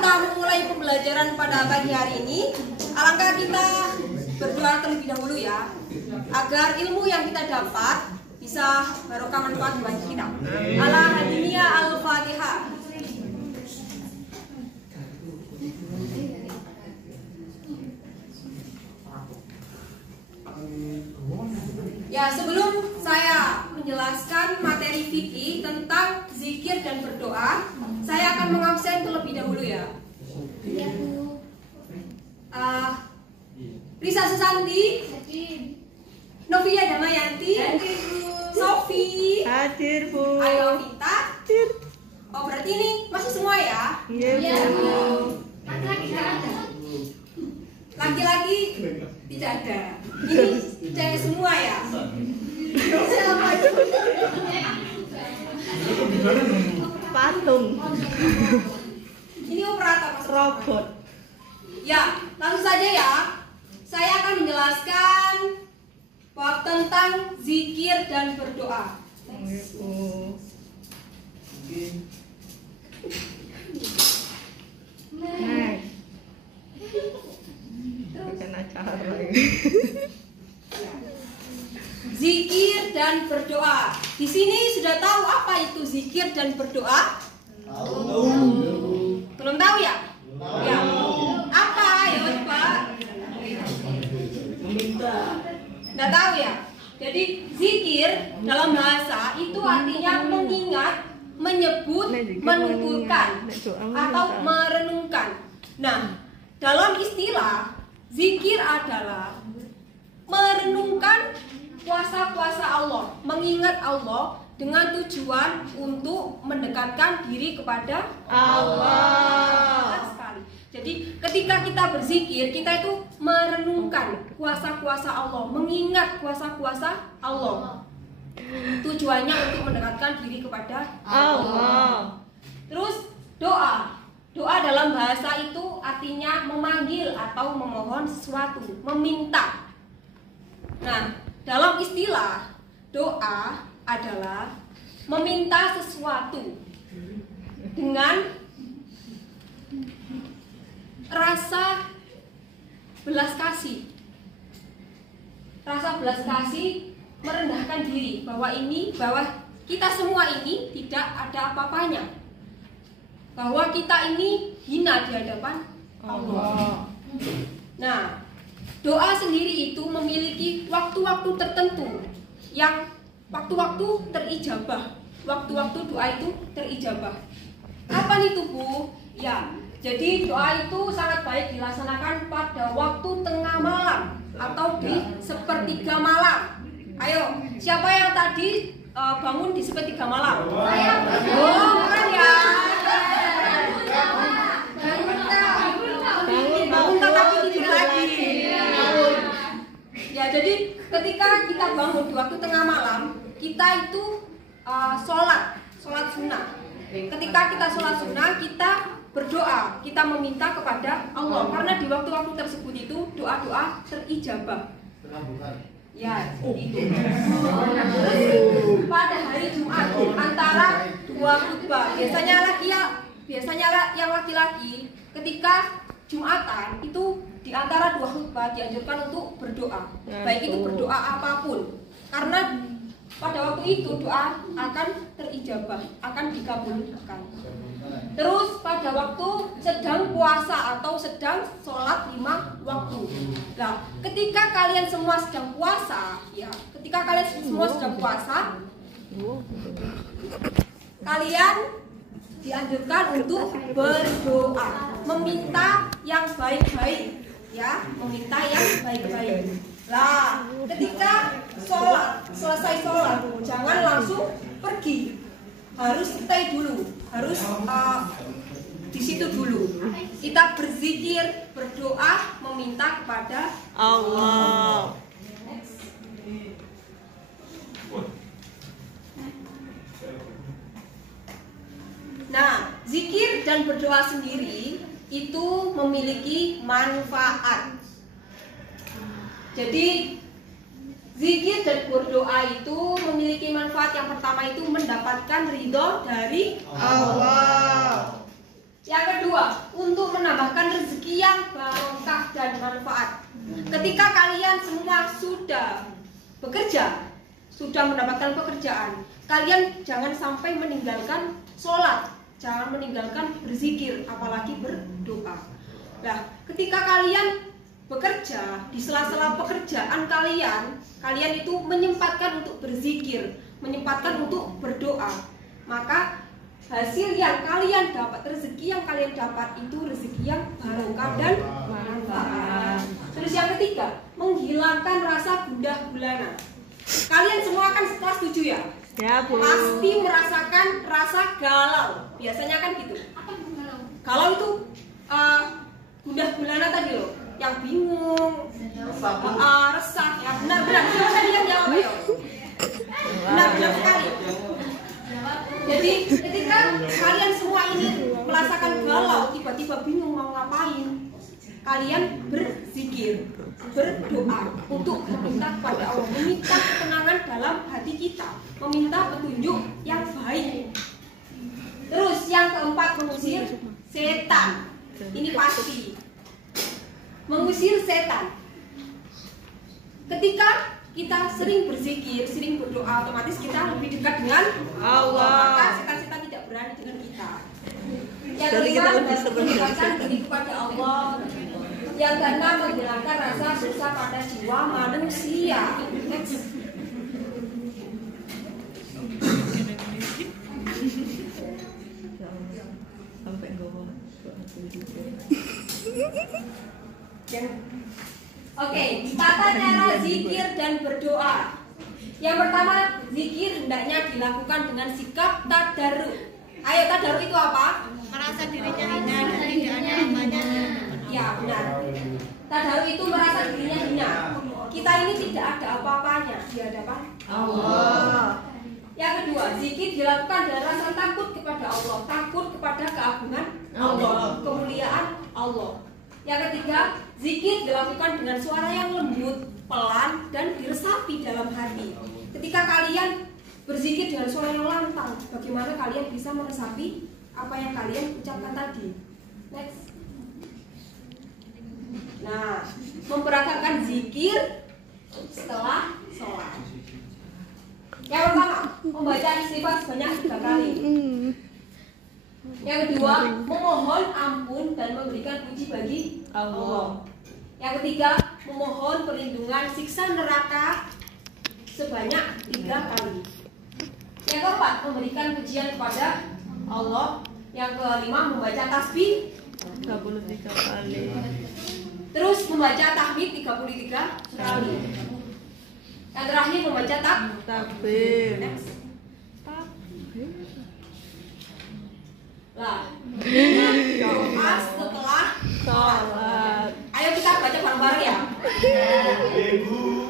kita memulai pembelajaran pada pagi hari ini, alangkah kita berdoa terlebih dahulu ya, agar ilmu yang kita dapat bisa barokah manfaat bagi kita. Ala hadiniya al-Fatihah. Ya, sebelum saya menjelaskan materi fikih tentang zikir dan berdoa, saya akan mengabsen terlebih dahulu ya. Risa Susanti, Novia Damayanti, Sofi, hadir Bu. Ayo Vita. Hadir. Oh, berarti ini masih semua ya? Iya Bu. Laki-laki tidak ada. Ini cewek semua ya? Siapa itu? Patung. Ini operator Mas? Robot. Ya, langsung saja ya. Saya akan menjelaskan bab tentang zikir dan berdoa. Iya Bu. Next. Bikin acara ini. Zikir dan berdoa. Di sini sudah tahu apa itu zikir dan berdoa? Belum tahu ya? Ya. Apa? Ya coba. Nggak tahu ya? Jadi zikir dalam bahasa itu artinya mengingat, menyebut, menuturkan atau merenungkan. Nah, dalam istilah zikir adalah merenungkan kuasa-kuasa Allah, mengingat Allah dengan tujuan untuk mendekatkan diri kepada Allah. Sekali. Jadi ketika kita berzikir, kita itu merenungkan kuasa-kuasa Allah, mengingat kuasa-kuasa Allah. Tujuannya untuk mendekatkan diri kepada Allah. Terus doa. Doa dalam bahasa itu artinya memanggil atau memohon sesuatu, meminta. Nah, dalam istilah doa adalah meminta sesuatu dengan rasa belas kasih. Rasa belas kasih merendahkan diri bahwa kita semua ini tidak ada apa-apanya. Bahwa kita ini hina di hadapan Allah. Nah, doa sendiri itu memiliki waktu-waktu tertentu yang waktu-waktu terijabah. Waktu-waktu doa itu terijabah. Kapan itu Bu? Ya, jadi doa itu sangat baik dilaksanakan pada waktu tengah malam atau di sepertiga malam. Ayo, siapa yang tadi bangun di sepertiga malam? Saya. Oh, bukan ya. Bangun tapi tidur lagi. Ya, jadi ketika kita bangun di waktu tengah malam, kita itu sholat sunnah. Ketika kita sholat sunnah, kita berdoa, kita meminta kepada Allah. Karena di waktu-waktu tersebut itu doa-doa terijabah. Ya, itu. Pada hari Jumat antara dua khutbah, biasanya yang laki-laki ketika Jumatan itu di antara dua khutbah dianjurkan untuk berdoa. Baik itu berdoa apapun. Karena pada waktu itu doa akan terijabah, akan dikabulkan. Terus pada waktu sedang puasa atau sedang sholat 5 waktu. Nah, ketika kalian semua sedang puasa, ya, kalian dianjurkan untuk berdoa, meminta yang baik-baik, ya, meminta yang baik-baik. Lah, ketika selesai sholat, jangan langsung pergi, harus stay dulu, harus di situ dulu. Kita berzikir, berdoa, meminta kepada Allah. Nah, zikir dan berdoa sendiri itu memiliki manfaat. Jadi zikir dan berdoa itu memiliki manfaat. Yang pertama itu mendapatkan ridho dari Allah. Yang kedua kedua, untuk menambahkan rezeki yang barokah dan manfaat. Ketika kalian semua sudah bekerja, sudah mendapatkan pekerjaan, kalian jangan sampai meninggalkan sholat, jangan meninggalkan berzikir, apalagi berdoa. Nah, ketika kalian bekerja, di sela-sela pekerjaan kalian itu menyempatkan untuk berzikir, menyempatkan untuk berdoa, maka hasil yang kalian dapat, rezeki yang kalian dapat itu rezeki yang barokah dan manfaat. Terus yang ketiga, menghilangkan rasa gundah gulana. Kalian semua kan kelas 7 ya? Ya, Bu. Pasti merasakan rasa galau. Biasanya kan gitu. Apa itu galau? Galau itu gundah gulana tadi loh, yang bingung, resah, ya benar-benar. Siapa tadi yang jawab ya? Benar sekali. Jadi ketika kalian semua ini merasakan galau, tiba-tiba bingung mau ngapain, kalian berzikir, berdoa untuk meminta kepada Allah, meminta ketenangan dalam hati kita, meminta petunjuk yang baik. Terus yang keempat, mengusir setan. Ini pasti mengusir setan. Ketika kita sering berzikir, sering berdoa, otomatis kita lebih dekat dengan Allah. Maka setan-setan tidak berani dengan kita. Yang kelima, mendekatkan diri kepada Allah. Yang keenam, menghilangkan rasa dosa pada jiwa manusia. Next. Sampai ngomong. Oke, tata cara zikir dan berdoa. Yang pertama, zikir hendaknya dilakukan dengan sikap tadarruk. Ayo, tadarruk itu apa? Merasa dirinya hina dan tidak ada apanya. Ya, benar. Tadarruk itu merasa dirinya hina. Kita ini tidak ada apa-apanya di hadapan Allah. Yang kedua, zikir dilakukan dengan rasa takut kepada Allah, takut kepada keagungan Allah, kemuliaan Allah. Yang ketiga, zikir dilakukan dengan suara yang lembut, pelan, dan diresapi dalam hati. Ketika kalian berzikir dengan suara yang lantang, bagaimana kalian bisa meresapi apa yang kalian ucapkan tadi? Next. Nah, memperagakan zikir setelah sholat. Yang pertama, membaca istighfar sebanyak 3 kali. Yang kedua, memohon ampun dan memberikan puji bagi Allah. Yang ketiga, memohon perlindungan siksa neraka sebanyak 3 kali. Yang keempat, memberikan pujian kepada Allah. Yang kelima, membaca tasbih 33 kali. terus membaca tahmid 33 kali. Yang terakhir membaca Takbir. Next. Lah, doa setelah Salat. Ayo kita baca bareng-bareng ya.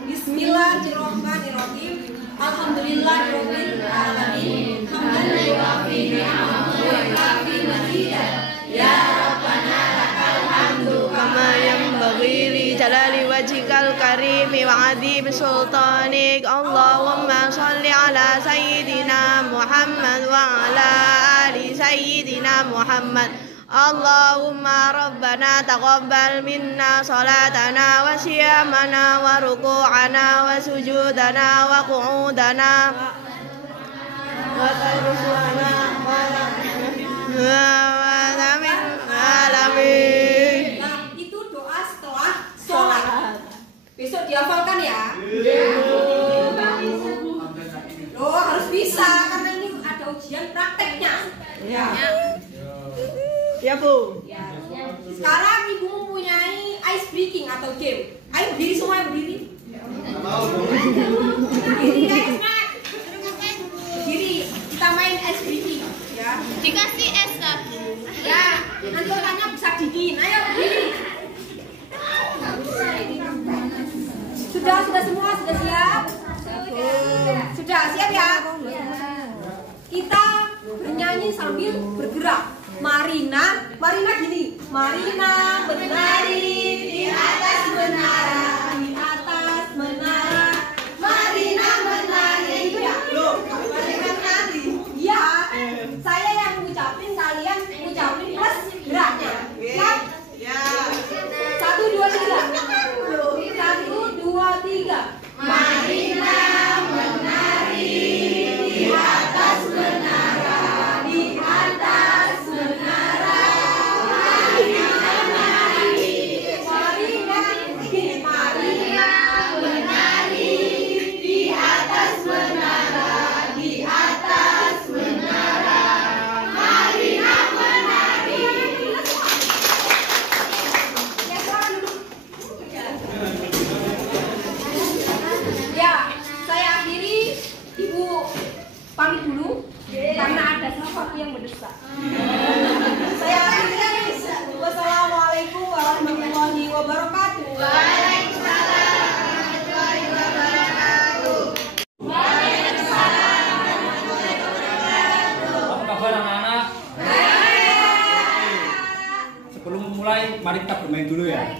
Bismillahirrahmanirrahim. Alhamdulillahirabbil alamin. Hamdan yuwafi ni'amahu wa yukafi mazidah. Ya Rabbana lakal hamdu Kama yanbaghi li jalali wajhikal karimi wa adhim sultanik. Allahumma salli ala sayyidina Muhammad wa ala ali sayyidina Muhammad. Allahumma rabbana taqabbal minna salatana wa siyamana wa ruku'ana wa sujudana wa qu'udana wa tarusana wa amin alamin. Nah, itu doa setelah sholat. Besok dihafalkan ya. Loh, harus bisa karena ini ada ujian prakteknya. Ya. Ya, Bu. Ya. Sekarang ibu mempunyai ice breaking atau game. Ayo berdiri semua, berdiri. Berdiri ya, semangat. Berdiri, kita main ice breaking ya. Dikasih es kan? Ya, nanti otaknya bisa dingin. Ayo berdiri. Sudah semua, sudah siap? Sudah siap ya? Kita bernyanyi sambil bergerak. Marina gini. Marina menari di atas menara, di atas menara. Marina menari itu ya? Loh, Marina menari. Iya. Saya yang ngucapin, kalian ngucapin plus gerak. mulai, mari kita bermain dulu ya.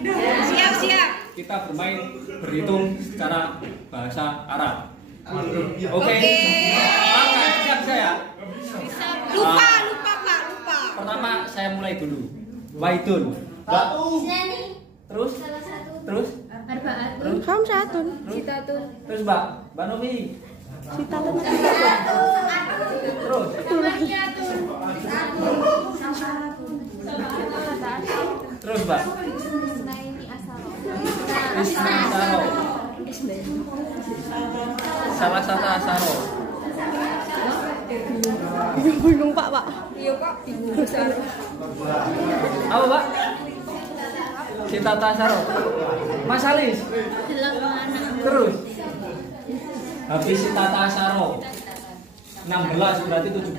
Siap. Kita bermain berhitung secara bahasa Arab. Oke. Siap saya. Lupa Pak, lupa. Pertama saya mulai dulu. Waidun. Terus? Terus? Khamsatun. Terus Mbak Novi. Sitatun. Terus? Terus Mbak. Asaro. Salah satu asaro. Bingung Pak. Iya Pak, bingung. Apa Pak? Cinta Tasaro. Mas Alis. Terus. Habis Cinta Tasaro. 16 berarti 17.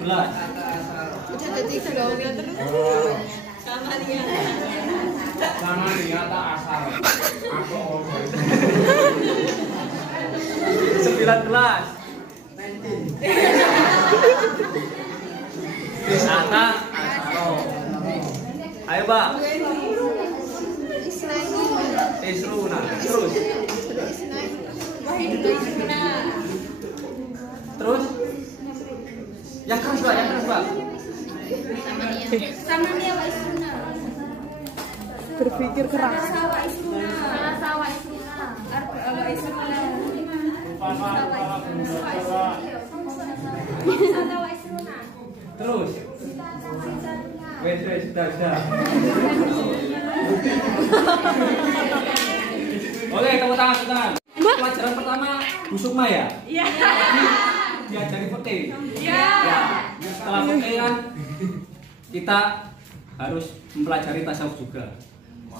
Sama dia tak asal. 19. Wisata asaro. Ayo Pak. Isruna. Terus. Terus. Yang keras Pak. Sama dia Pak Isruna. Berpikir keras. Sawa Isruna. Arba Isruna. Terus. Wes sudah. Oke, tepuk tangan. Pelajaran pertama Bu Sukma ya? Iya. Diajari fikih. Iya. Setelah fikih kan kita harus mempelajari tasawuf juga.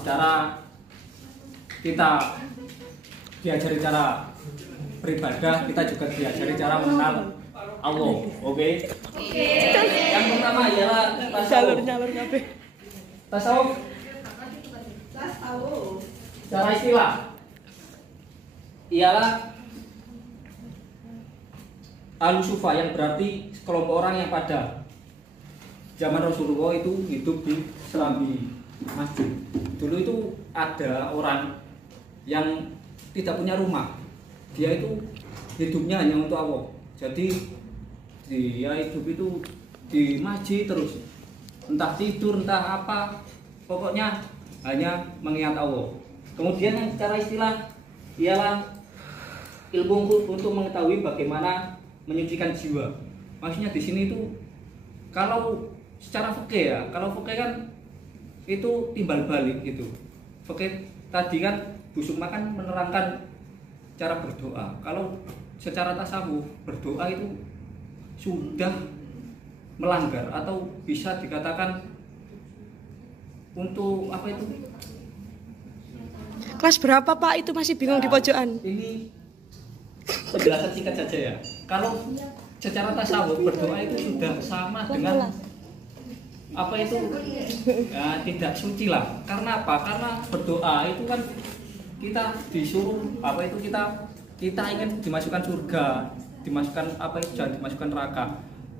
Cara kita diajari cara beribadah, kita juga diajari cara mengenal Allah. Oke? Yang pertama ialah tasawuf. Jalur kabeh. Tasawuf. Secara istilah ialah al-sufa, yang berarti sekelompok orang yang pada zaman Rasulullah itu hidup di serambi masjid. Dulu itu ada orang yang tidak punya rumah. Dia itu hidupnya hanya untuk Allah. Jadi dia hidup itu di masjid terus. Entah tidur, entah apa. Pokoknya hanya mengingat Allah. Kemudian yang secara istilah ialah ilmu untuk mengetahui bagaimana menyucikan jiwa. Maksudnya di sini itu kalau secara fikih ya, kalau fikih kan itu timbal balik gitu. Fikih tadi kan Bu Sukma kan menerangkan cara berdoa. Kalau secara tasawuf berdoa itu sudah melanggar atau bisa dikatakan untuk apa itu? Kelas berapa Pak? Itu masih bingung di pojokan. Ini penjelasan singkat saja ya. Kalau secara tasawuf berdoa itu sudah sama dengan apa itu ya, tidak suci lah. Karena apa? Karena berdoa itu kan kita disuruh apa itu kita ingin dimasukkan surga, dimasukkan apa itu, jangan dimasukkan neraka.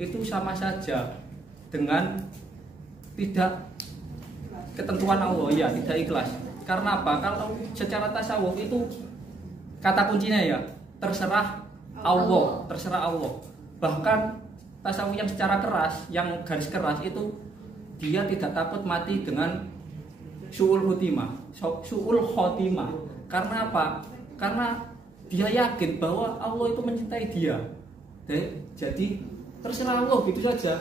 Itu sama saja dengan tidak ketentuan Allah, ya tidak ikhlas. Karena apa? Kalau secara tasawuf itu kata kuncinya ya terserah Allah, terserah Allah. Bahkan tasawuf yang secara keras, yang garis keras itu dia tidak takut mati dengan su'ul khotimah. Karena apa? Karena dia yakin bahwa Allah itu mencintai dia. Jadi terserah Allah gitu saja.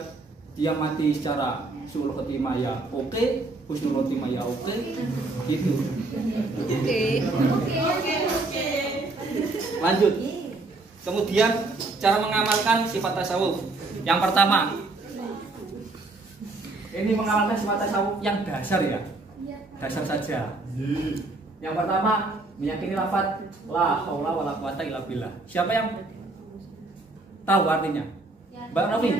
Dia mati secara su'ul khotimah ya oke, husnul khotimah ya oke, gitu. Oke. Lanjut. Kemudian cara mengamalkan sifat tasawuf. Yang pertama, ini mengamalkan sifat tasawuf yang dasar ya, dasar saja. Yang pertama, meyakini lafaz la haula wala quwata illa billah. Siapa yang tahu artinya? Mbak Novi?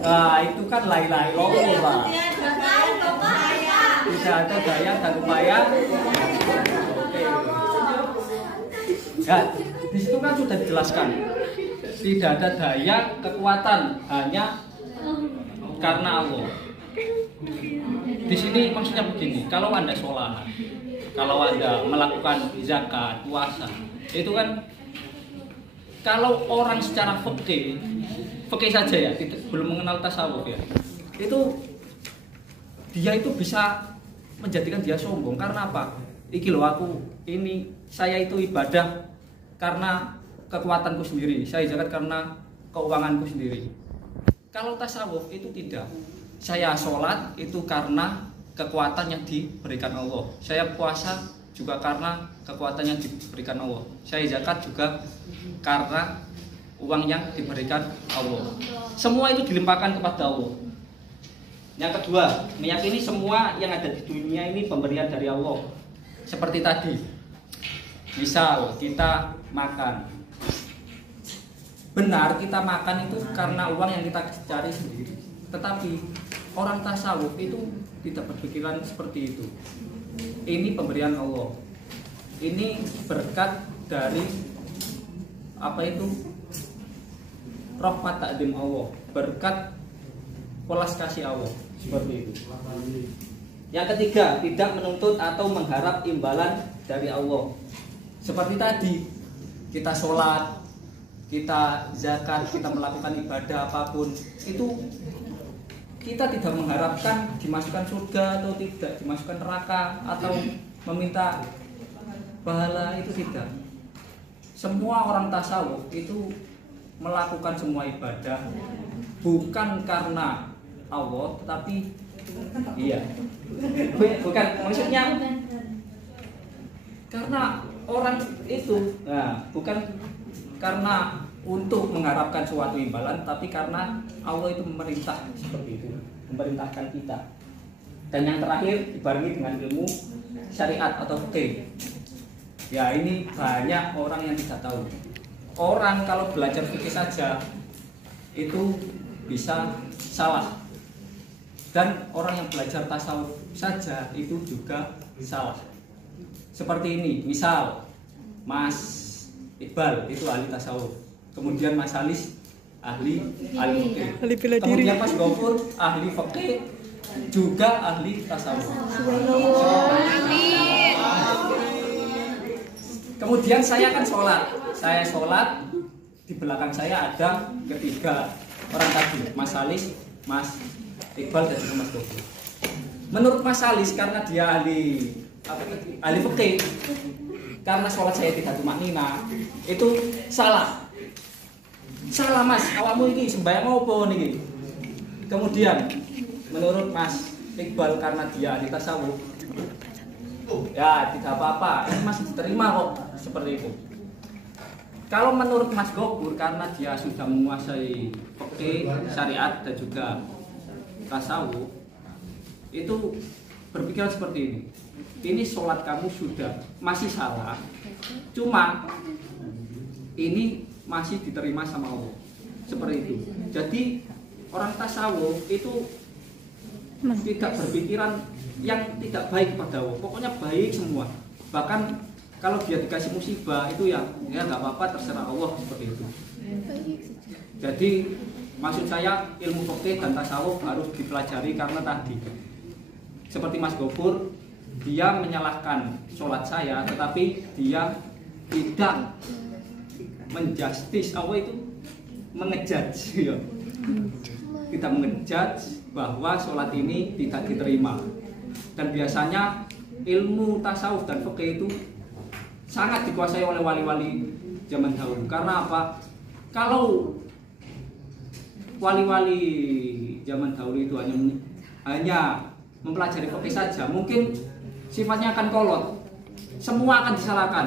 Nah, itu kan la ilaha illallah, Pak. Tidak ada daya dan upaya. Ya, di situ kan sudah dijelaskan. Tidak ada daya, kekuatan, hanya karena Allah. Di sini maksudnya begini, kalau Anda sholat, kalau Anda melakukan zakat, puasa, itu kan kalau orang secara fikih saja ya, belum mengenal tasawuf ya, itu dia itu bisa menjadikan dia sombong. Karena apa? Iki loh saya itu ibadah karena kekuatanku sendiri, saya zakat karena keuanganku sendiri. Kalau tasawuf itu tidak. Saya sholat itu karena kekuatan yang diberikan Allah. Saya puasa juga karena kekuatan yang diberikan Allah. Saya zakat juga karena uang yang diberikan Allah. Semua itu dilimpahkan kepada Allah. Yang kedua, meyakini semua yang ada di dunia ini pemberian dari Allah. Seperti tadi, misal kita makan. Benar, kita makan itu karena uang yang kita cari sendiri. Tetapi orang tasawuf itu tidak berpikiran seperti itu. Ini pemberian Allah. Ini berkat dari rahmat takdim Allah, berkat welas kasih Allah, seperti itu. Yang ketiga, tidak menuntut atau mengharap imbalan dari Allah. Seperti tadi, kita sholat, kita zakat, kita melakukan ibadah apapun, itu kita tidak mengharapkan dimasukkan surga atau tidak, dimasukkan neraka atau meminta pahala, itu tidak. Semua orang tasawuf itu melakukan semua ibadah bukan karena Allah, tetapi bukan, maksudnya karena orang itu, bukan karena untuk mengharapkan suatu imbalan, tapi karena Allah itu memerintah seperti itu, memerintahkan kita. Dan yang terakhir dibarengi dengan ilmu syariat atau fikih. Ya, ini banyak orang yang tidak tahu. Orang kalau belajar fikih saja itu bisa salah. Dan orang yang belajar tasawuf saja itu juga salah. Seperti ini, misal Mas Iqbal itu ahli tasawuf, kemudian Mas Alis ahli fikih, kemudian Mas Gofur ahli fikih juga ahli tasawuf. Kemudian saya kan saya sholat, di belakang saya ada ketiga orang tadi, Mas Alis, Mas Iqbal dan juga Mas Gofur. Menurut Mas Alis, karena dia ahli fikih, karena sholat saya tidak tumaknina, itu salah Mas, awakmu ini sembahyang apa nih? Kemudian menurut Mas Iqbal, karena dia ahli tasawuf, ya tidak apa-apa, masih diterima kok, seperti itu. Kalau menurut Mas Gofur, karena dia sudah menguasai fikih, syariat dan juga tasawuf, itu berpikiran seperti ini. Ini sholat kamu sudah masih salah, cuma ini masih diterima sama Allah, seperti itu. Jadi orang tasawuf itu tidak berpikiran yang tidak baik pada Allah, pokoknya baik semua. Bahkan kalau dia dikasih musibah itu ya nggak apa-apa, terserah Allah, seperti itu. Jadi maksud saya, ilmu fikih dan tasawuf harus dipelajari, karena tadi seperti Mas Gofur, dia menyalahkan sholat saya, tetapi dia tidak menjustis, itu mengejudge ya. Tidak mengejudge bahwa sholat ini tidak diterima. Dan biasanya ilmu tasawuf dan fikih itu sangat dikuasai oleh wali-wali zaman dahulu. Karena apa? Kalau wali-wali zaman dahulu itu hanya mempelajari fikih saja, mungkin sifatnya akan kolot, semua akan disalahkan.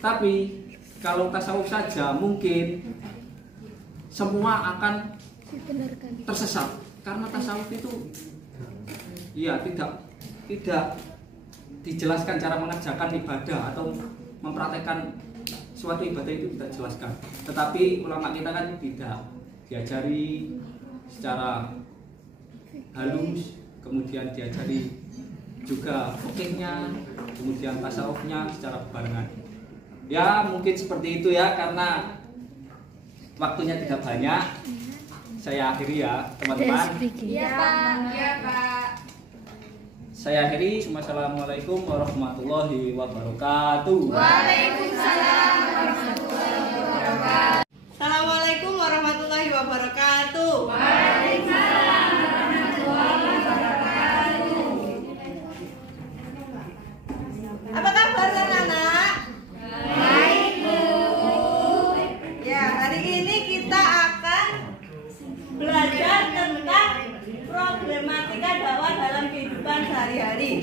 Tapi kalau tasawuf saja, mungkin semua akan tersesat, karena tasawuf itu ya tidak dijelaskan cara mengerjakan ibadah atau mempraktekkan suatu ibadah, itu tidak dijelaskan. Tetapi ulama kita kan tidak diajari secara halus, kemudian diajari juga fikihnya, kemudian tasawufnya secara barengan. Ya mungkin seperti itu ya, karena waktunya tidak banyak. saya akhiri ya teman-teman. Iya Pak. Iya Pak. Saya akhiri. Wassalamualaikum warahmatullahi wabarakatuh. Waalaikumsalam warahmatullahi wabarakatuh. Assalamualaikum warahmatullahi wabarakatuh. Waalaikumsalam warahmatullahi wabarakatuh. Apa kabar anak-anak? Baik Bu. Ya, hari ini kita akan belajar tentang problematika dakwah dalam kehidupan sehari-hari.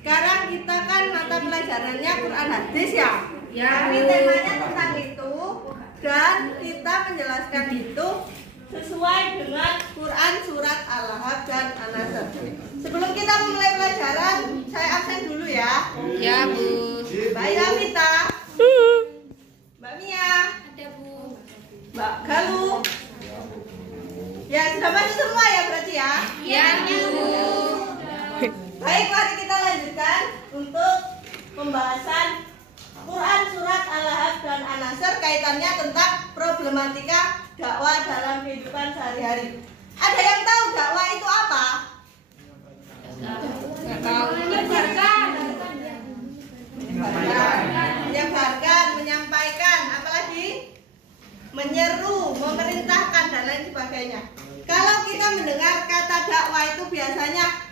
Sekarang kita kan mata pelajarannya Quran hadis ya. Ya, Tapi Bu. temanya tentang itu dan kita menjelaskan itu sesuai dengan Quran surat Al-Lahab dan An-Nasr. Sebelum kita memulai pelajaran, saya absen dulu ya. Ya Bu. Mbak Yamita, Mbak Mia, Ada Bu. Mbak Galuh. Ya, sudah masuk semua ya berarti ya. Ya Bu. Baik, mari kita lanjutkan untuk pembahasan Quran surat Al-Lahab dan An-Nasr kaitannya tentang problematika dakwah dalam kehidupan sehari-hari. Ada yang tahu dakwah itu apa? Enggak tahu. Menyebarkan. Menyebarkan, menyampaikan, apalagi menyeru, memerintahkan dan lain sebagainya. Kalau kita mendengar kata dakwah itu biasanya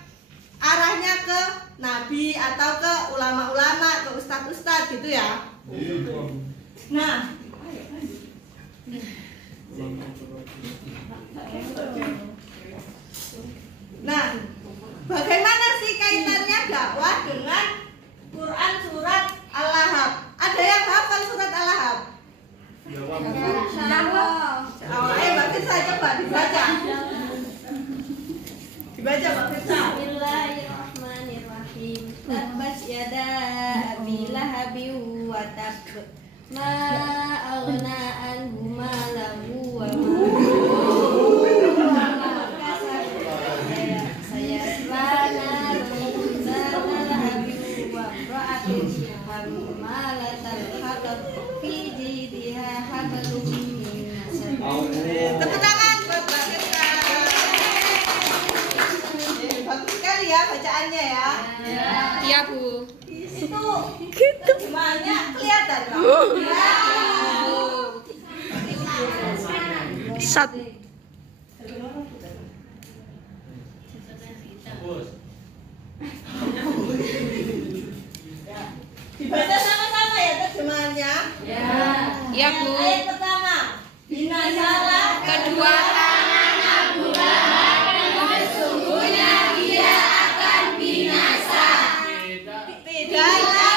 arahnya ke nabi atau ke ulama-ulama, ke ustadz-ustadz gitu ya. Nah, bagaimana sih kaitannya dakwah dengan Quran surat Al-Lahab? Ada yang hafal surat Al-Lahab? Mbak Firsa coba dibaca. Dibaca Mbak Firsa. Bismillahirrahmanirrahim. Tabbat yada abi lahabin wa tab. Ma aghna anhu malahu wa saya selana zata lahabin wa ra'atin hammalatal hatab fi jidha hablum min masad. Tepuk tangan buat Mbak Firsa. Bagus sekali ya bacaannya ya. Iya Bu. Itu terjemahannya kelihatan kan? Sat. Dibaca sama-sama ya terjemahannya. Iya Bu. Ayat pertama, binasalah. Kedua, tangan Abu Lahab dan sesungguhnya dia akan binasa. Tidaklah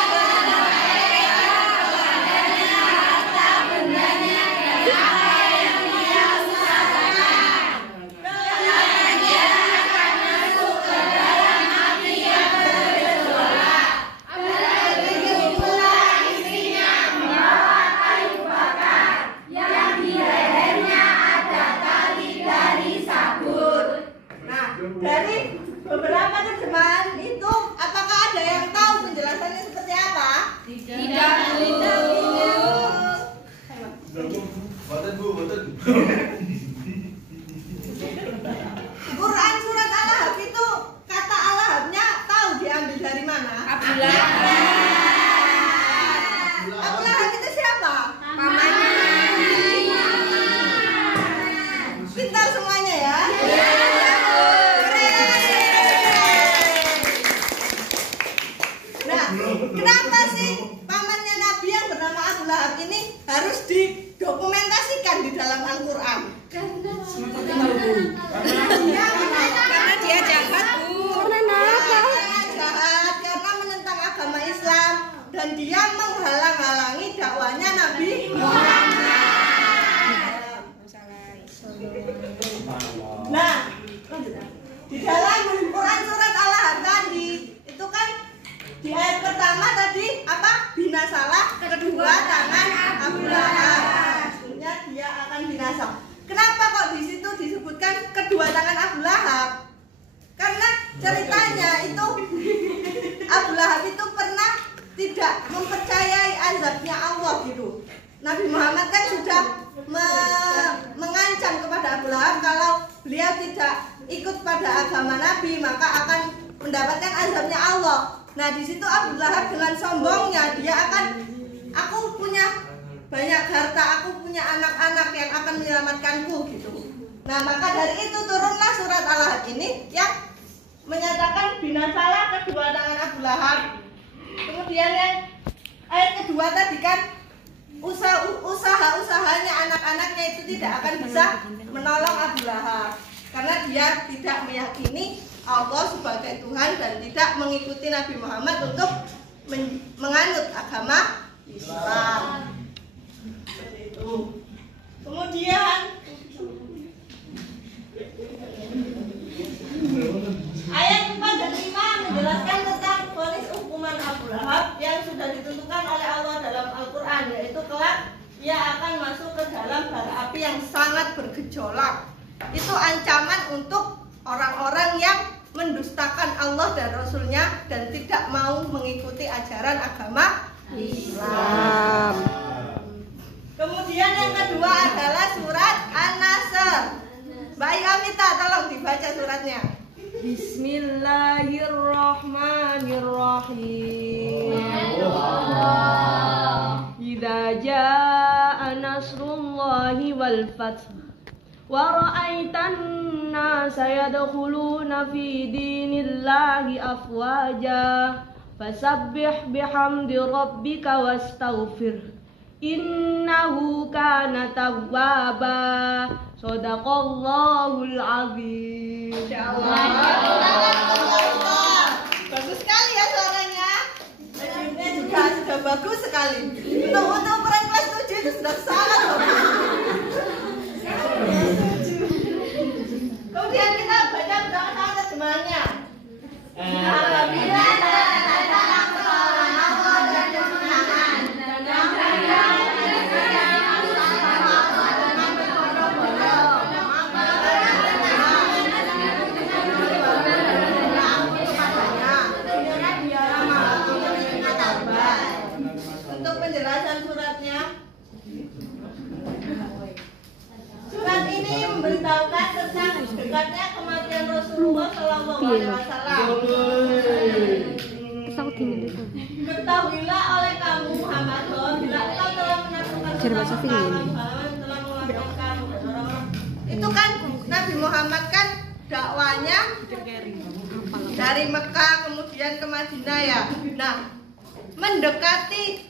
dari beberapa terjemahan itu, apakah ada yang tahu penjelasannya seperti apa? Tidak Bu. Quran surat Al-Lahab itu kata Al-Lahabnya tahu diambil dari mana? Abu Lahab. Abu Lahab itu siapa? Pamannya. Pintar semuanya ya. Nah, kenapa sih pamannya Nabi yang bernama Abu Lahab ini harus didokumentasikan di dalam Al-Quran? Karena dia jahat Bu. Karena jahat, karena menentang agama Islam dan dia menghalang-halangi dakwahnya Nabi Muhammad. Nah, di dalam Quran surat Al-Lahab tadi itu kan di ayat pertama tadi apa? Binasalah, kedua tangan Abu Lahab. Maksudnya dia akan binasa. Kenapa kok di situ disebutkan kedua tangan Abu Lahab? Karena ceritanya itu Abu Lahab itu pernah tidak mempercayai azabnya Allah gitu. Nabi Muhammad kan sudah mengancam kepada Abu Lahab kalau kepada agama Nabi, maka akan mendapatkan azabnya Allah. Nah, di situ Abu Lahab dengan sombongnya dia akan, aku punya banyak harta, aku punya anak-anak yang akan menyelamatkanku gitu. Nah, maka dari itu turunlah surat Al-Lahab ini yang menyatakan binasalah kedua tangan Abu Lahab. Kemudian yang ayat kedua tadi kan usaha-usahanya anak-anaknya itu tidak akan bisa menolong Abu Lahab karena dia tidak meyakini Allah sebagai Tuhan dan tidak mengikuti Nabi Muhammad untuk menganut agama Islam. Seperti itu. Kemudian ayat 4 dan 5 menjelaskan tentang vonis hukuman Abu Lahab yang sudah ditentukan oleh Allah dalam Al-Quran, yaitu kelak ia akan masuk ke dalam bara api yang sangat bergejolak. Itu ancaman untuk orang-orang yang mendustakan Allah dan Rasulnya dan tidak mau mengikuti ajaran agama Islam. Kemudian yang kedua adalah surat An-Nasr. Mbak Amita, tolong dibaca suratnya. Bismillahirrahmanirrahim. Idza jaa nasrullahi wal fath wa ra'aitan nasa yadkhuluna fi dinillahi afwaja fasabbih bihamdi rabbika wastaghfir innahu kana tawwaba. Shadaqallahul azim. Insyaallah. Bagus sekali ya suaranya. Tajwidnya juga sudah bagus sekali. Untuk ukuran kelas 7 itu sudah sangat bagus. Kemudian kita baca bersama-sama terjemahannya. Apabila datang pertolongan Allah dan kemenangan dan untuk penjelasan suratnya, surat ini memberitahukan tentang dekatnya kematian Rasulullah Shallallahu Alaihi Wasallam. Ketahuilah oleh kamu Muhammad bila engkau telah menaklukkan Muhammad telah mengeluarkan kamu dan orang-orang. Itu kan Nabi Muhammad kan dakwanya dari Mekah kemudian ke Madinah ya. Nah, mendekati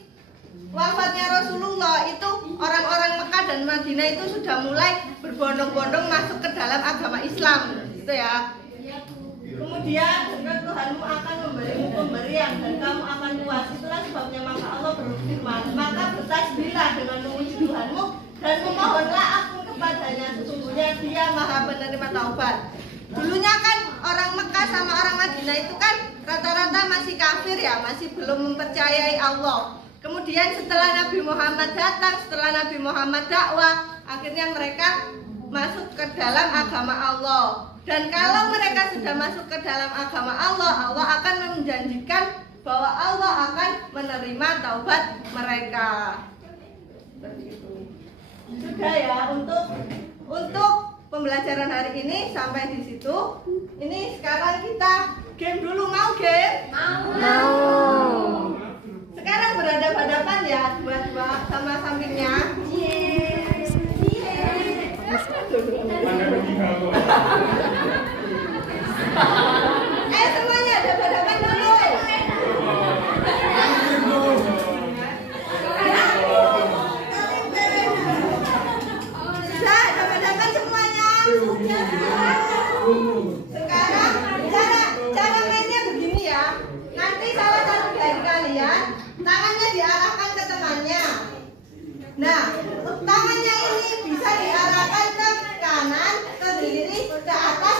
wafatnya Rasulullah itu orang-orang Mekah dan Madinah itu sudah mulai berbondong-bondong masuk ke dalam agama Islam, gitu ya. Kemudian Tuhanmu akan memberimu pemberian dan kamu akan puas. Itulah sebabnya maka Allah berfirman, maka bertasbihlah dengan memuji Tuhanmu dan memohonlah ampun kepadanya, sesungguhnya Dia Maha Penerima Taubat. Dulunya kan orang Mekah sama orang Madinah itu kan rata-rata masih kafir ya, masih belum mempercayai Allah. Kemudian setelah Nabi Muhammad datang, setelah Nabi Muhammad dakwah, akhirnya mereka masuk ke dalam agama Allah. Dan kalau mereka sudah masuk ke dalam agama Allah, Allah akan menjanjikan bahwa Allah akan menerima taubat mereka. Sudah ya, untuk pembelajaran hari ini sampai di situ. Ini sekarang kita game dulu, mau game? Mau. Sekarang berhadapan-hadapan ya, dua-dua sama sampingnya. Semuanya hadapan-hadapan dulu. Sudah hadapan-hadapan semuanya. Sekarang cara mainnya begini ya. Nanti salah satu dari kalian tangannya diarahkan ke temannya. Nah, tangannya ini bisa diarahkan ke kanan, ke kiri, ke atas,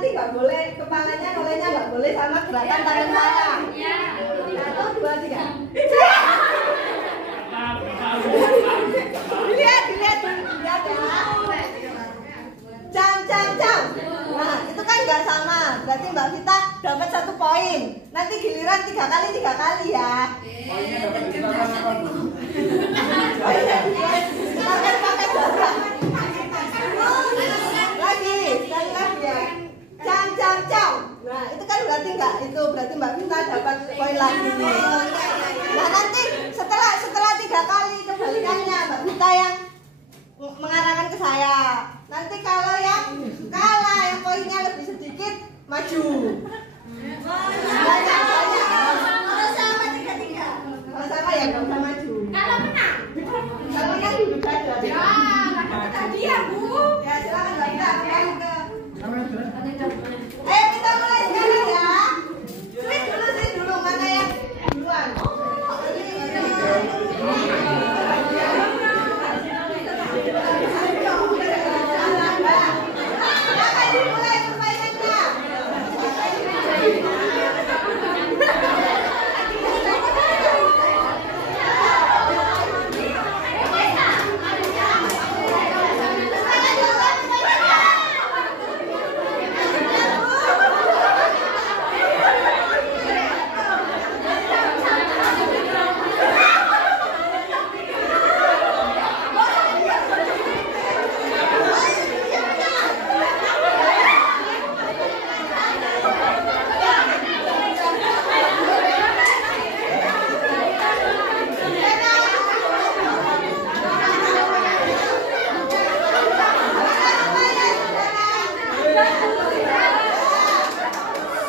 nanti nggak boleh kepalanya nolehnya nggak boleh sama gerakan tangan saya. Ya. 1, 2, 3. Dilihat dulu. Jam. Nah, itu kan nggak sama. Berarti Mbak Vita dapat 1 poin. Nanti giliran 3 kali ya. Poinnya dapat giliran apa dulu? Silakan pakai darah. Sekali lagi ya. Jam. Nah, itu kan berarti enggak. Itu berarti Mbak Vita dapat poin lagi nih. Nah, nanti setelah 3 kali kebalikannya Mbak Vita yang mengarahkan ke saya. Nanti kalau yang kalah yang poinnya lebih sedikit maju. Banyak. Kalau sama 3-3. Kalau sama ya nggak usah maju. Kalau menang. Kalau menang duduk saja. Ya, kan tadi ya, Bu. Ya silakan Mbak Vita. Ayo kita mulai sekarang ya. Sweet dulu mana yang duluan? Silakan dimulai permainannya.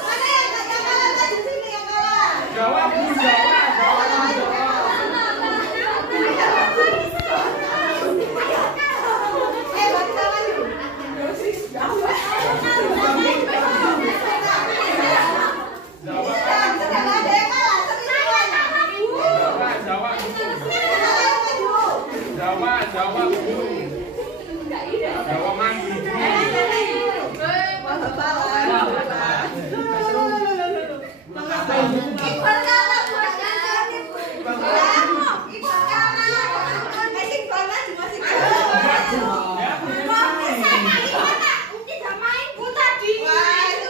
Mana yang kalah di sini yang kalah? Jawab, Bu, jawab. Mbak Vita maju. Sedang ada yang kalah, serius semuanya. Jawab. Kalah yang maju. Jawab. Jawab mandi. Wah, salah. Iqbal kalah, bukan Iqbal kalah. Masih Iqbal maju, masih kalah. Tidak main, Bu, tadi. Wah, itu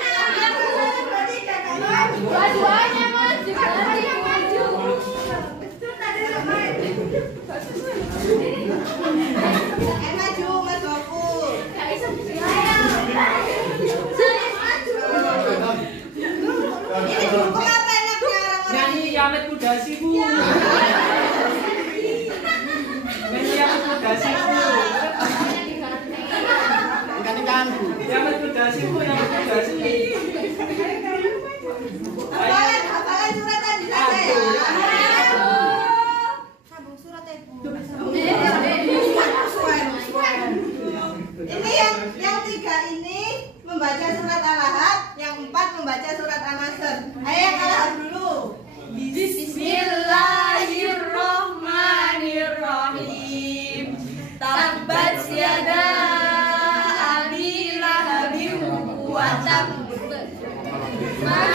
berarti kakak maju. Dua-duanya maju, tadi yang maju. Maju, Mas Gopur. Nggak bisa Ini dukung apa enaknya orang-orang? Nyanyi Yamet Kudasi, Bu. Nyanyi Yamet Kudasi, Bu. Yamet Kudasi, Bu. Hafalan surat tadi saja ya. Sambung surat Ibu. Ini yang 3 ini membaca surat Al-Ahad, yang 4 membaca surat An-Nasr. Ayo yang kalah dulu. Bismillahirrahmanirrahim. Tabbat yada abi lahabin wa tab. Ma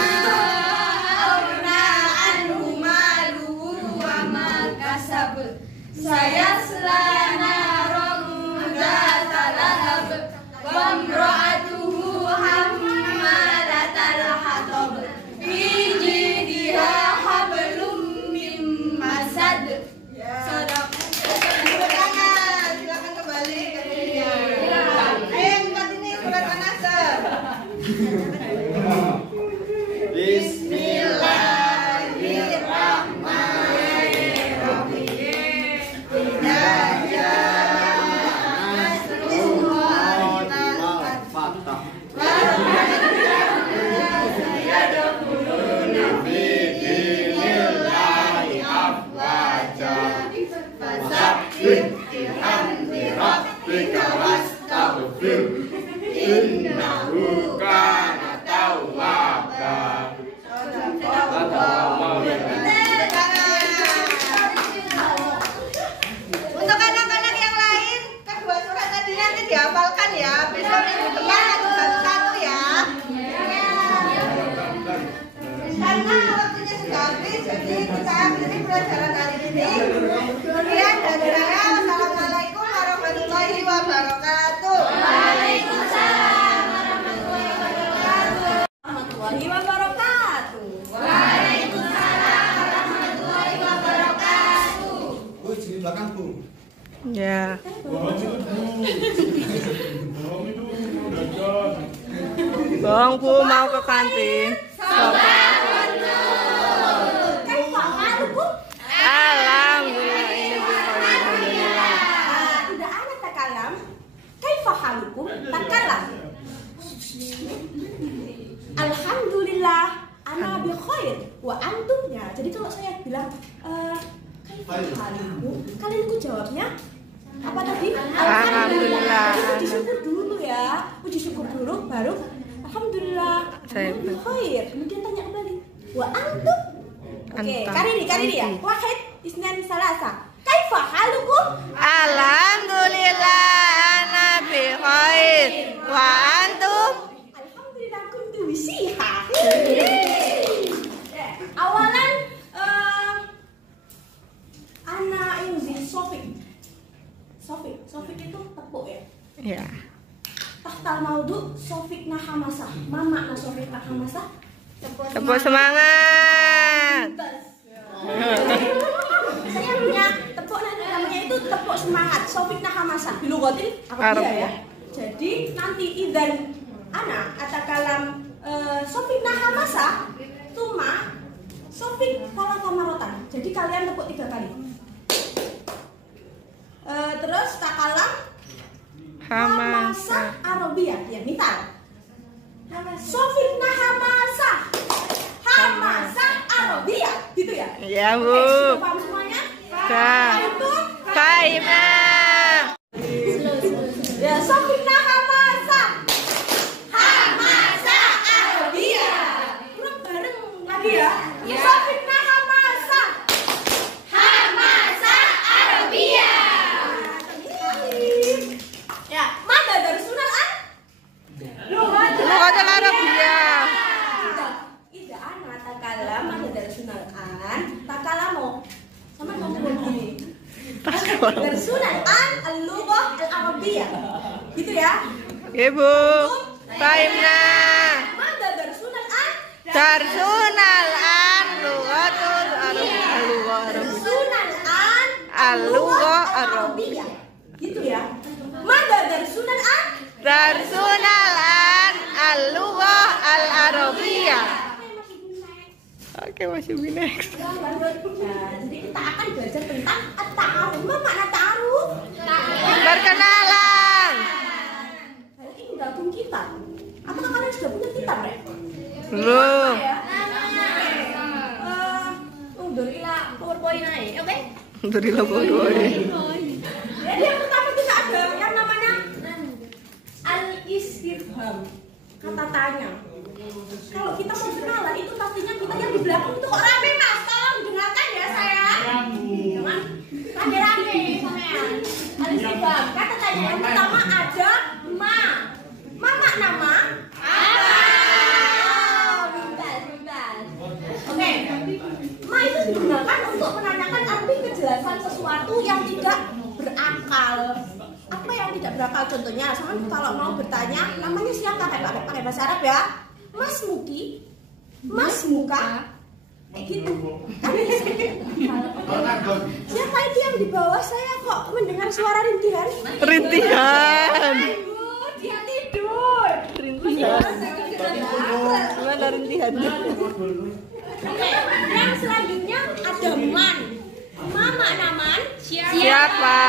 Tapi jadi kita akhiri pelajaran kali ini. Kemudian dari saya, wassalamualaikum warahmatullahi wabarakatuh. Waalaikumsalam warahmatullahi wabarakatuh. Warahmatullahi wabarakatuh. Waalaikumsalam warahmatullahi wabarakatuh. Bu, di belakang Bu. Ya. Bang Bu mau ke kantin. Alhamdulillah ini Bu. Alhamdulillah. Tidak ada takalam. Kaifa halukum? Takalam. Alhamdulillah, ana bi khair wa antum ya. Jadi kalau saya bilang kaifa halukum, kalian itu jawabnya apa tadi? Alhamdulillah. Puji syukur dulu ya. Puji syukur dulu baru alhamdulillah. Saya Ana bi khair. Kemudian tanya kembali. Wa antum? Oke, Antum. kali ini ya. Wahid, isnan, salasa. Kaifa halukum? Alhamdulillah ana bi khair wa antum. Alhamdulillah kuntu wisiha. Awalan anak ini Sofik itu tepuk ya. Ya. Tahtal maudu Sofik nahamasah. Mama na Sofik nahamasah. Tepuk semangat. Saya punya tepuk namanya itu tepuk semangat. Sofik nahamasah. Bilugotin aku dia ya. Jadi nanti idan anak atakalam Sofik nahamasah tuma Sofik kalau kamarotan. Jadi kalian tepuk 3 kali. Terus takalam Hamasa. Arabia ya misal. Sofik nahamasah. Hamasa Arabia gitu ya. Ya Bu. Sudah paham semuanya? Dah. Itu Kaima. ya Sofik nahamasah. Hamasa Arabia. Kurang bareng lagi ya. Sofik nahamasah. Hamasa Arabia. Ya, mana dari Sunan An? Lughatul Arabiyah. Ida anak takalam ada dari Sunan An. Takalamo sama kamu begini. Dari Sunan An al-lughah al-arabiyah. Gitu ya. Oke Bu. Kaima. Mana dari Sunan An? Darsunal an lughatul arabiyah. Sunan An Al-lughah al-arabiyah. Gitu ya. Mana dari Sunan An? Darsunal an al-lughah al-arabiyah. Oke, masih next. Nah, jadi kita akan belajar tentang at-ta'aruf. Apa makna ta'aruf? Perkenalan. Hari ini gabung kita. Apakah kalian sudah punya kitab, Rek? Belum. Dorilah PowerPoint aja, oke? Dari laboratorium. Jadi yang pertama kita ada yang namanya al-istifham, kata tanya. Kalau kita mau kenalan itu pastinya kita yang di belakang itu kok rame mas, tolong dengarkan ya sayang. Jangan rame-rame sampean. Al-istifham, kata tanya yang pertama ada ma. Mama nama apa? Bentar. Oke. Ma itu digunakan untuk menanyakan arti kejelasan sesuatu yang tidak berakal. Apa yang tidak berakal contohnya? Misalkan kalau mau bertanya, namanya siapa? Pakai bahasa Arab ya. Mas Muki, Mas Muka, kayak gitu. Siapa itu yang di bawah saya kok mendengar suara rintihan? Rintihan. Dia tidur. Rintihan. Mana rintihan? Oke, yang selanjutnya ada man. Mama naman Siapa? siapa?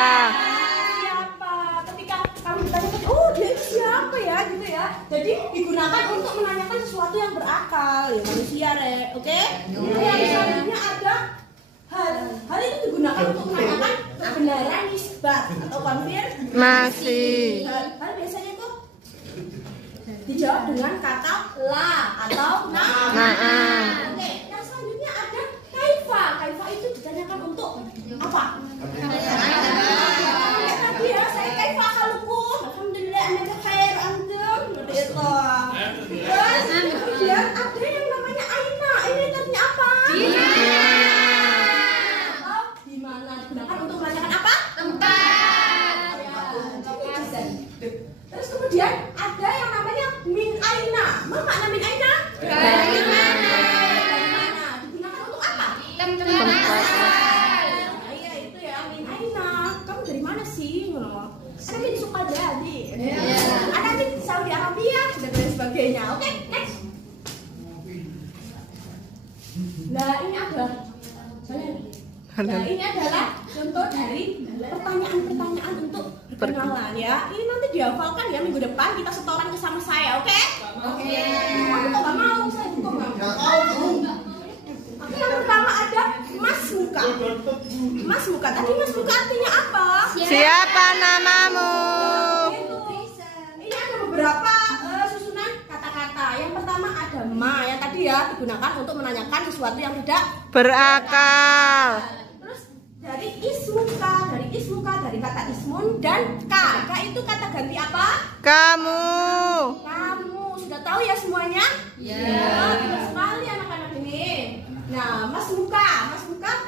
Ketika kamu bertanya, oh dia itu siapa ya, gitu ya. Jadi digunakan untuk menanyakan sesuatu yang berakal, ya manusia, oke? Yang selanjutnya ada hal itu digunakan untuk menanyakan kebenaran nisbat atau konfirmasi. Hal biasanya itu dijawab dengan kata la atau nah. Oke, yang selanjutnya ada kaifa. Kaifa itu ditanyakan untuk apa? Tadi ya, saya kaifa halukum. Alhamdulillah, ana khair antum. Itu. Terus kemudian ada yang namanya aina. Ini artinya apa? Nah, ini adalah ini adalah contoh dari pertanyaan-pertanyaan untuk perkenalan ya. Ini nanti dihafalkan ya minggu depan kita setoran ke sama saya, oke? Oke. Kamu kok nggak mau? Saya kok nggak mau? Oke, yang pertama ada Mas Muka. Mas Muka. Tadi Mas Muka artinya apa? Siapa namamu? Ini ada beberapa susunan kata-kata. Yang pertama ada ma, yang tadi ya digunakan untuk menanyakan sesuatu yang tidak Berakal. Terus dari ismuka, dari kata ismun dan ka itu kata ganti apa? Kamu. Kamu. Sudah tahu ya semuanya? Ya. Betul sekali anak-anak ini. Nah, Mas Muka,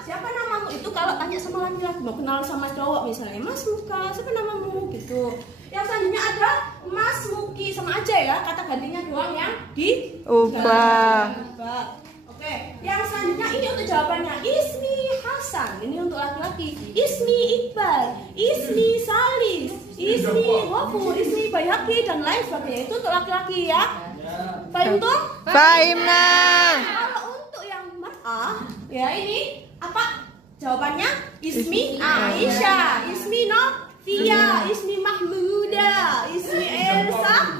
siapa namamu? Itu kalau tanya sama laki-laki mau kenal sama cowok misalnya, Mas Muka, siapa namamu? Gitu. Yang selanjutnya ada Mas Muki, sama aja ya, kata gantinya doang yang Ubah. Oke, yang selanjutnya ini untuk jawabannya. Ismi Hasan, ini untuk laki-laki. Ismi Iqbal, Ismi Salis, Ismi Wafur, Ismi Bayhaqi dan lain sebagainya. Itu untuk laki-laki ya. Paham tuh? Fahimna. Kalau untuk yang mar'ah, ya ini apa? Jawabannya Ismi Aisyah, Ismi Novia, Ismi Mahmuda, Ismi Elsa,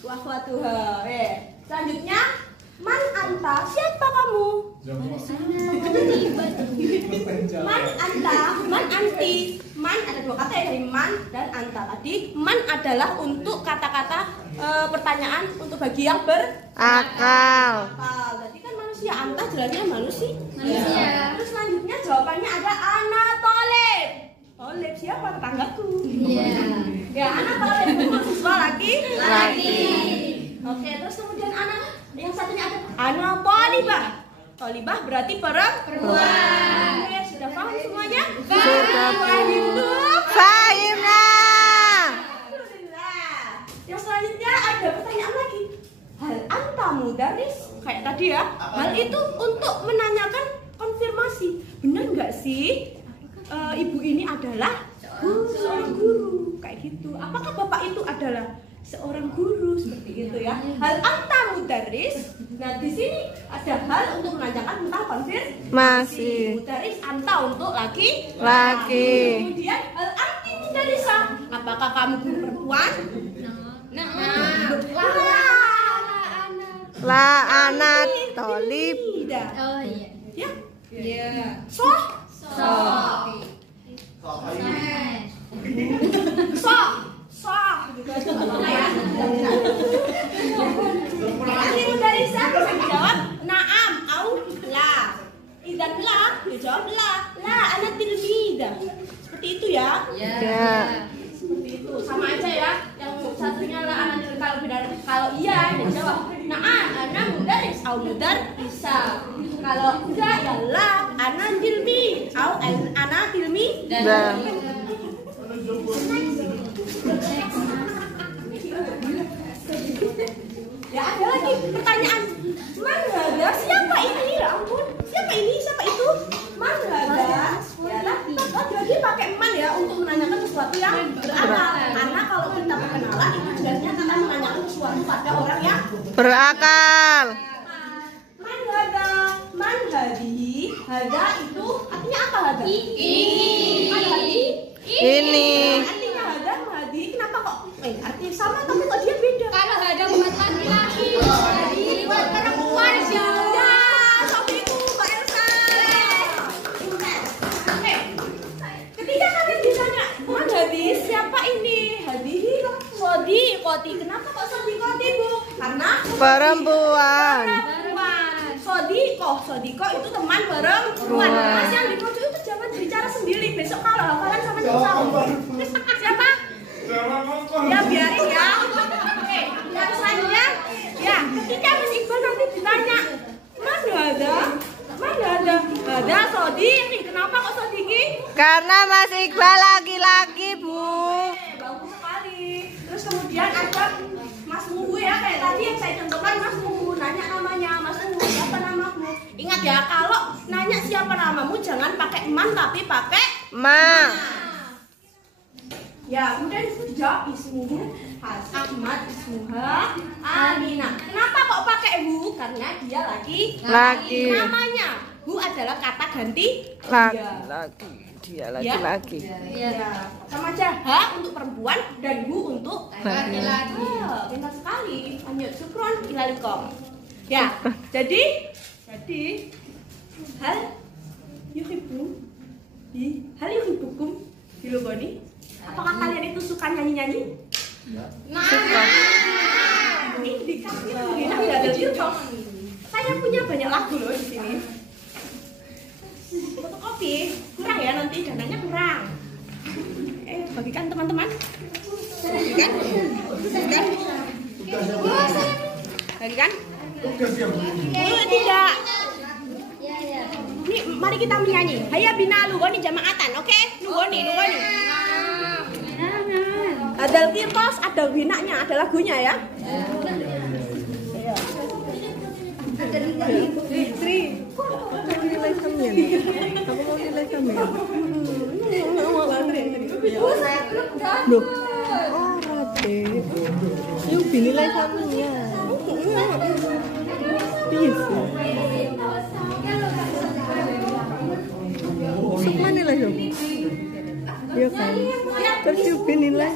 wa akhwatuha. Selanjutnya Man anta, siapa kamu? Man anta, man anti. Man ada dua kata ya, dari man dan anta tadi. Man adalah untuk kata-kata pertanyaan untuk bagi yang Akal. Jadi kan manusia, anta jelasnya manusia. Manusia. Terus selanjutnya jawabannya ada ana toleb. Toleb siapa? Tetanggaku. Ya, ana toleb itu mahasiswa laki. Oke, terus kemudian anak yang satunya ada anak tolibah. Tolibah berarti perempuan. Oke, sudah paham semuanya? Sudah. Hidup. Fahimna. Alhamdulillah. Yang selanjutnya ada pertanyaan lagi. Hal anta mudaris? Kayak tadi ya. Hal itu untuk menanyakan konfirmasi. Benar nggak sih ibu ini adalah seorang guru? Kayak gitu. Apakah bapak itu adalah seorang guru seperti itu ya? Hal anta mudaris. Nah di sini ada hal untuk menanyakan tentang konfirmasi. Mudaris anta untuk laki. Kemudian hal anti mudarisa. Apakah kamu guru perempuan? La anak tolib. Tidak. Oh iya. Ya. Iya. Soh. Gitu aja. Anti mudarisa bisa dijawab naam au la. Idan la, dijawab la. La ana tilmidah. Seperti itu ya. Ya. Seperti itu. Sama aja ya. Yang satunya la ana tilmidah. Kalau iya dijawab na'am ana mudaris au mudarisa. Kalau enggak ya la ana tilmi au ana tilmi. Dan Ya ada lagi pertanyaan. Mana siapa ini? Ya ampun. Siapa ini? Siapa itu? Mana? Ya lagi pakai man ya untuk menanyakan sesuatu yang berakal. Karena kalau kita perkenalan itu jelasnya kita menanyakan sesuatu pada orang yang berakal. Man hadi. Hada itu artinya apa hada? Ini. Man hadi. Ini. Artinya hada, hadi. Kenapa kok? Artinya sama tapi kok dia beda? Kalau ada buat laki-laki, buat perempuan Ya, sobiku Mbak Elsa. Oke. Ketika kalian ditanya, Man hadi, siapa ini? Hadi, Sodikoti. Kenapa kok Sodikoti, Bu? Karena Perempuan. Sodiko itu teman perempuan. Mas yang di pojok itu jangan bicara sendiri. Besok kalau hafalan sama jawab. Siapa? Ya biarin ya. Oke, yang selanjutnya ya ketika Mas Iqbal nanti ditanya, Mas ada Sodiki. Kenapa kok Sodiki? Karena Mas Iqbal laki-laki, Bu. Bagus sekali. Terus kemudian ada Mas Muhu ya, kayak tadi yang saya contohkan. Mas Muhu nanya namanya, Mas Muhu siapa namamu? Ingat ya, kalau nanya siapa namamu jangan pakai man tapi pakai Ma. Ya, kemudian dijawab ismuhu Ahmad, ismuha Alina. Kenapa kok pakai hu? Karena dia laki. Namanya hu adalah kata ganti dia laki-laki. Ya, sama aja ha untuk perempuan dan hu untuk laki-laki. Pintar sekali. Lanjut, syukron ilalikum. Ya, jadi hal yuhibbukum bilugoni. Apakah kalian itu suka nyanyi-nyanyi? Suka. Ini dikasih ada TikTok. Saya punya banyak lagu loh di sini. Fotokopi kurang ya, nanti dananya kurang. Bagikan teman-teman. Bagikan. Tidak. Ini mari kita menyanyi. Hayya bina lugoni jamaatan, oke? Lugoni. Ada kirtos, ada binanya, ada lagunya ya. Sri. Nilai kami. Aku mau nilai kami. Loh. Oh, Rade. Yuk binilai kami ya. Bisa. Sukma nilai dong. Iya kan. Terus yuk binilai.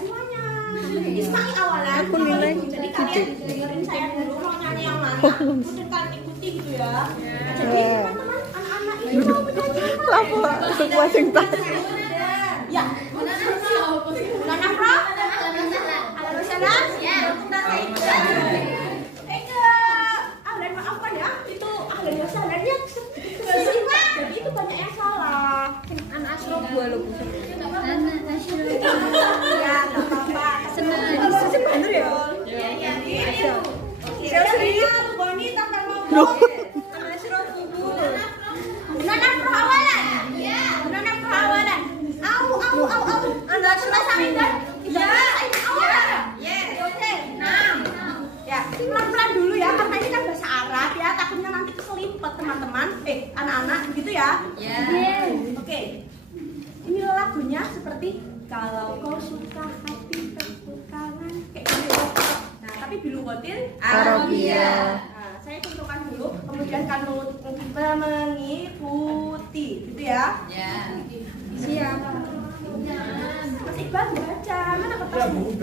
Ismail awalan. Aku nilai. Jadi kalian dengerin saya dulu mau nyanyi yang mana. Kemudian kalian ikuti gitu ya. Jadi teman-teman anak-anak itu Lapa sukma sing tak. ya. Mana Pro? Halo sana. Ya. Ahlan maafkan ya. Itu ahlan ya salahnya. Jadi itu banyak yang salah. Anak asrof gua lo. Ya, enggak apa-apa. Senang bener ya. Iya. Saya serius Boni takkan mau. Anak asrof kubu. Nana perawalan. Ya, nana perawalan. Au. Anda sudah sangidan? Ya. Oke. Nah. Ya, pelan-pelan dulu ya karena ini kan bahasa Arab ya, takutnya nanti keselipet teman-teman. Anak-anak gitu ya. Ya. Oke. Ini lagunya seperti kalau kau suka hati terpukangan kayak gitu. Nah, tapi bilugotin Arabia. Nah, saya contohkan dulu, kemudian kamu mengikuti, gitu ya? Ya. Siap. Mas Iqbal baca, mana kertasmu?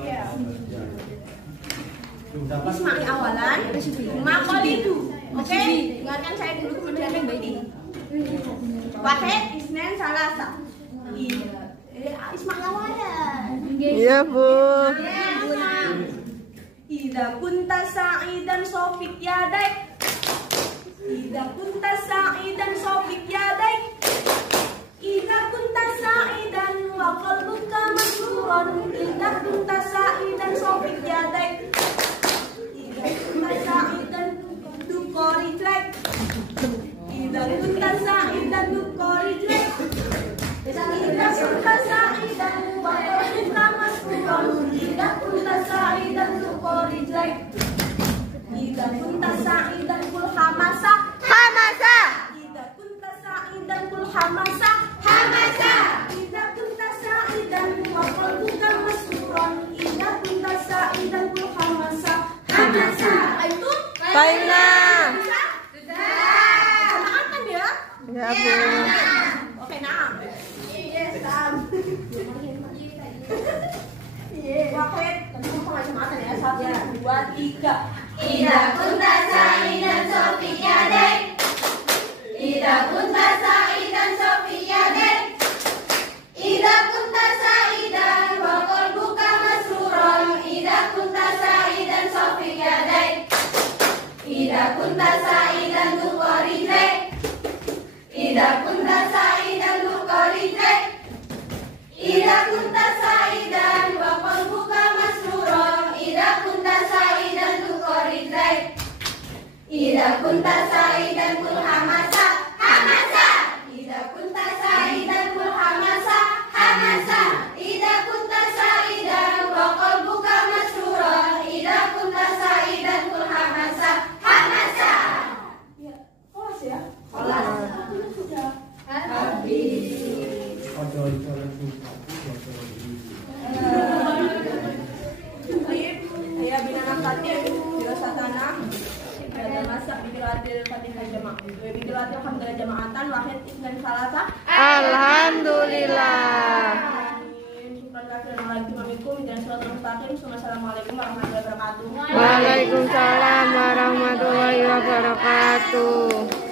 Iya. Ismail awalan, makolidu. Oke, dengarkan saya dulu kemudian mengikuti. Wahid, Isnen, Salasa. Ismail awalan. Iya, Bu. Ida kunta sa'idan sofik yadaik. Ida kunta sa'idan sofik yadaik. Ida kunta sa'idan wa qalbuka masruran. Ida kunta sa'idan sofik yadaik. Ida kunta sa'idan dukori tlek. Ida kunta sa'idan dukori tlek. Ida kunta sa'idan wa qalbuka masruran. Ida kunta sa'idan dukori tlek. Ida kunta sa'idan kul hamasa. Hamasa. Ida kunta sa'idan kul hamasa. Ida kunta sa'idan wa qalbuka masruran. Ida kunta sa'idan kul hamasa. Itu Baikna. bisa? Sudah. Semangat kan ya? Ya, Bu. Oke, nah. Yes, Wafid, kamu macam-macam ya. 1, 2, 3. Ida kunta sa'idan sofik yadaik. Ida kunta sa'idan sofik yadaik. Ida kunta sa'idan wa qalbuka masruran. Ida kunta sa'idan sofik yadaik. Ida kunta sa'idan tuqari rijlaik. Ida kunta sa'idan tuqari rijlaik. Ida kunta sa'idan wa qalbuka masruran. Ida kunta sa'idan tuqari rijlaik. Ida kunta sa'idan kul hamasa. Ida kunta sa'idan kul hamasa. Ida kunta sa'idan wa qalbuka masruran. Ida kunta sa'idan kul hamasa. Ya, kelas ya? Kelas. Sudah. Habis. Ya binana fatin bila satana dan masak bidilatil fatihah jamaah bidilatil alhamdulillah jamaatan wahid isnan salasa Alhamdulillah. Assalamualaikum warahmatullahi wabarakatuh. Waalaikumsalam warahmatullahi wabarakatuh.